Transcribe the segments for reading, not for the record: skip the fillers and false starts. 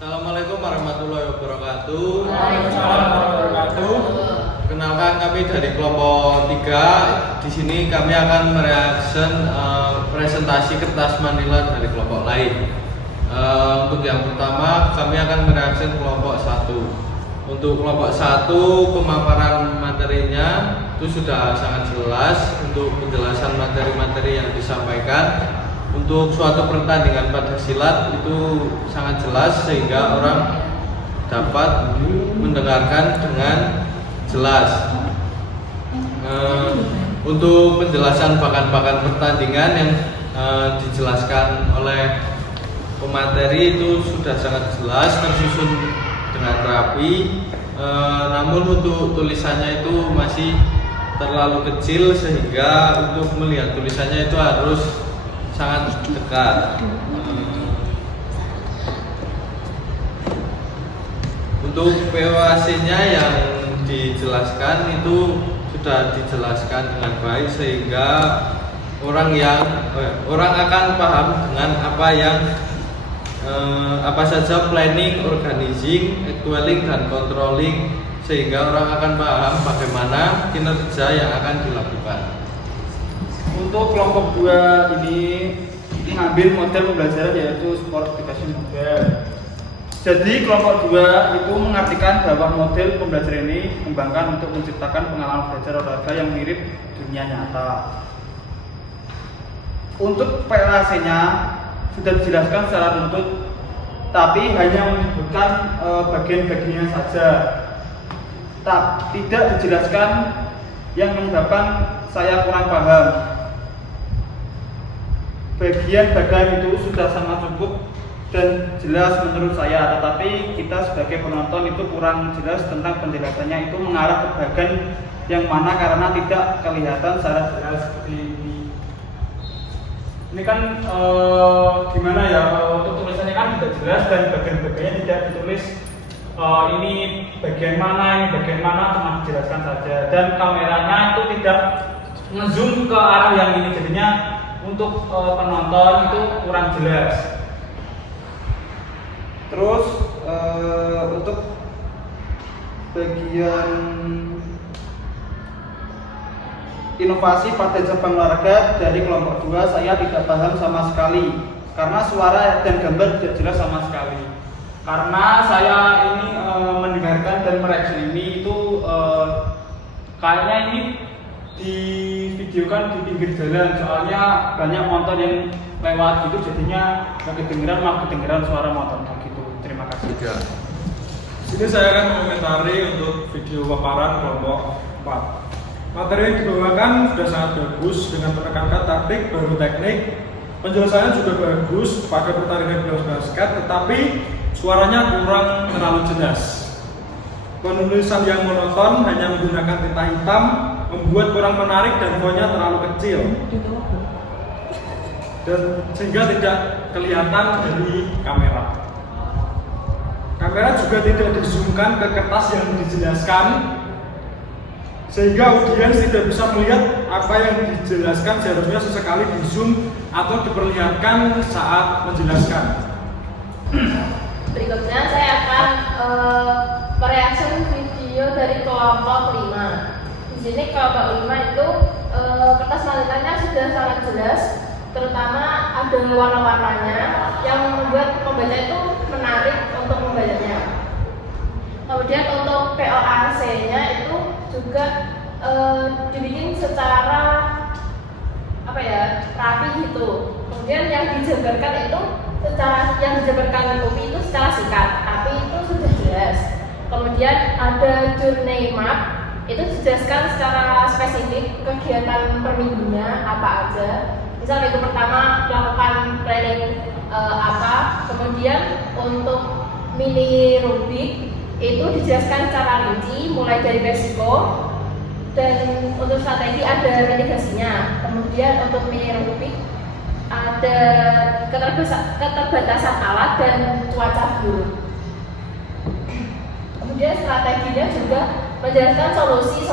Assalamualaikum warahmatullahi wabarakatuh. Waalaikumsalam warahmatullahi wabarakatuh. Kenalkan, kami dari kelompok 3. Di sini kami akan mereaction presentasi kertas Manila dari kelompok lain. Untuk yang pertama kami akan mereaction kelompok 1. Untuk kelompok 1, pemaparan materinya itu sudah sangat jelas untuk penjelasan materi-materi yang disampaikan. Untuk suatu pertandingan pada silat itu sangat jelas sehingga orang dapat mendengarkan dengan jelas. Untuk penjelasan bakan-bakan pertandingan yang dijelaskan oleh pemateri itu sudah sangat jelas, tersusun dengan rapi. Namun untuk tulisannya itu masih terlalu kecil sehingga untuk melihat tulisannya itu harus sangat dekat. Untuk POAC-nya yang dijelaskan itu sudah dijelaskan dengan baik sehingga orang akan paham dengan apa saja planning, organizing, actualing, dan controlling, sehingga orang akan paham bagaimana kinerja yang akan dilakukan. Untuk kelompok 2 ini mengambil model pembelajaran yaitu sport education model. Jadi kelompok 2 itu mengartikan bahwa model pembelajaran ini mengembangkan untuk menciptakan pengalaman belajar olahraga yang mirip dunia nyata. Untuk PLAC-nya sudah dijelaskan secara runtut, tapi hanya menyebutkan bagian-bagiannya saja. Tidak dijelaskan yang menyebabkan saya kurang paham. Bagian-bagian itu sudah sangat cukup dan jelas menurut saya, tetapi kita sebagai penonton itu kurang jelas tentang penjelasannya itu mengarah ke bagian yang mana karena tidak kelihatan secara jelas seperti ini. Ini kan gimana ya, untuk tulisannya kan tidak jelas dan bagian-bagiannya tidak ditulis ini bagian mana, cuma dijelaskan saja, dan kameranya itu tidak ngezoom ke arah yang ini, jadinya untuk penonton itu kurang jelas. Terus untuk bagian inovasi pada cabang olahraga dari kelompok 2 saya tidak paham sama sekali karena suara dan gambar tidak jelas sama sekali. Karena saya ini mendengarkan dan mereaksi ini itu kayaknya ini divideokan di pinggir jalan, soalnya banyak motor yang lewat gitu, jadinya malah kedengeran suara motor gitu. Terima kasih. Sini saya akan mengomentari untuk video paparan kelompok 4. Materi yang dibawakan sudah sangat bagus dengan menekankan taktik baru teknik. Penjelasannya juga bagus pada pertandingan bola basket, tetapi suaranya kurang terlalu jelas. Penulisan yang monoton hanya menggunakan tinta hitam membuat kurang menarik dan fontnya terlalu kecil, dan sehingga tidak kelihatan dari kamera. Kamera juga tidak dizoomkan ke kertas yang dijelaskan, sehingga audiens tidak bisa melihat apa yang dijelaskan. Seharusnya sesekali di zoom atau diperlihatkan saat menjelaskan. Berikutnya saya akan mereaction video dari kelompok 5. Di sini kelompok 5 itu kertas Manilanya sudah sangat jelas, terutama ada warna-warnanya yang membuat pembaca itu menarik untuk membacanya. Kemudian untuk POAC-nya itu juga dibikin secara rapi gitu. Kemudian yang dijabarkan itu itu secara singkat, tapi itu sudah jelas. Kemudian ada journey map, itu dijelaskan secara spesifik kegiatan per minggunya apa aja. Misal minggu pertama melakukan planning apa, kemudian untuk mini Rubik itu dijelaskan secara rinci mulai dari resiko, dan untuk strategi ada mitigasinya. Kemudian untuk mini Rubik ada keterbatasan alat dan cuaca buruk. Kemudian strateginya juga menjelaskan solusi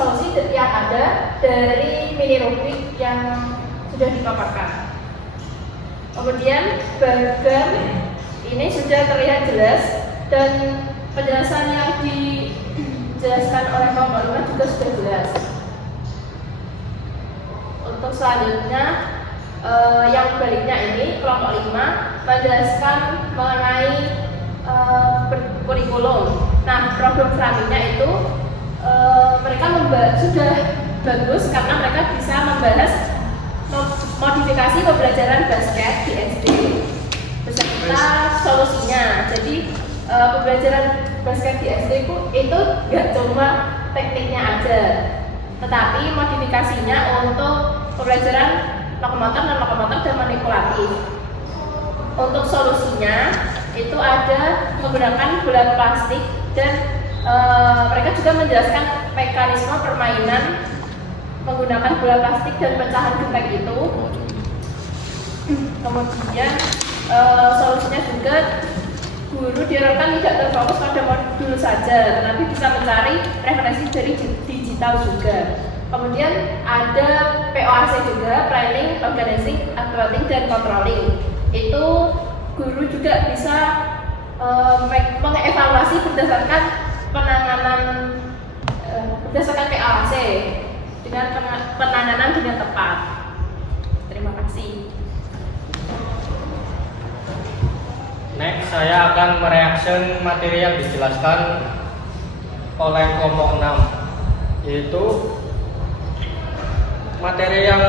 yang ada dari mini Rubik yang sudah dipaparkan. Kemudian bagan ini sudah terlihat jelas dan penjelasan yang dijelaskan oleh kelompok 5 juga sudah jelas. Untuk selanjutnya yang baliknya ini kelompok 5 menjelaskan mengenai kurikulum. Nah, problem framingnya itu mereka sudah bagus karena mereka bisa membahas modifikasi pembelajaran basket di SD beserta solusinya. Jadi pembelajaran basket di SD itu nggak cuma tekniknya aja, tetapi modifikasinya untuk pembelajaran lokomotor, non lokomotor, dan manipulatif. Untuk solusinya itu ada menggunakan bola plastik dan mereka juga menjelaskan mekanisme permainan menggunakan bola plastik dan pecahan genteng itu. Kemudian solusinya juga guru diharapkan tidak terfokus pada modul saja, tetapi bisa mencari referensi dari digital juga. Kemudian ada POAC juga, planning, organizing, accounting, dan controlling. Itu guru juga bisa mengevaluasi berdasarkan penanganan berdasarkan POAC dengan penanganan dengan tepat. Terima kasih. Next, saya akan mereaction materi yang dijelaskan oleh kelompok 6, yaitu materi yang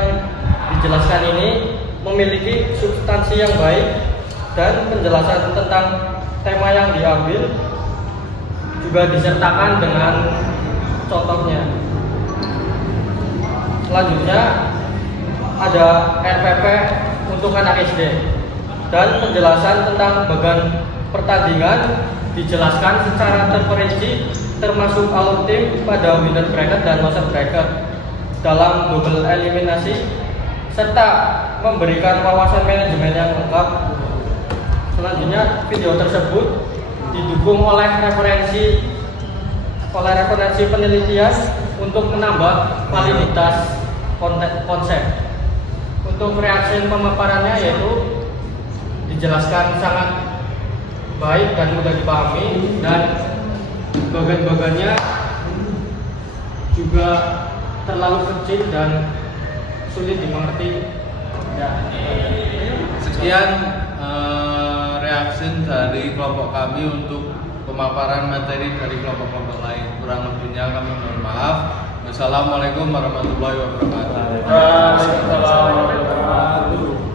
dijelaskan ini memiliki substansi yang baik dan penjelasan tentang tema yang diambil juga disertakan dengan contohnya. Selanjutnya ada RPP untuk anak SD dan penjelasan tentang bagan pertandingan dijelaskan secara terperinci termasuk alur tim pada winner bracket dan loser bracket dalam double eliminasi serta memberikan wawasan manajemen yang lengkap. Selanjutnya video tersebut didukung oleh referensi penelitian untuk menambah validitas konsep. Untuk reaksi pemaparannya yaitu dijelaskan sangat baik dan mudah dipahami dan bagan-bagannya juga terlalu kecil dan sulit dimengerti. Ya. Sekian reaksi dari kelompok kami untuk pemaparan materi dari kelompok-kelompok lain. Kurang lebihnya kami mohon maaf. Wassalamualaikum warahmatullahi wabarakatuh. Waalaikumsalam warahmatullahi wabarakatuh.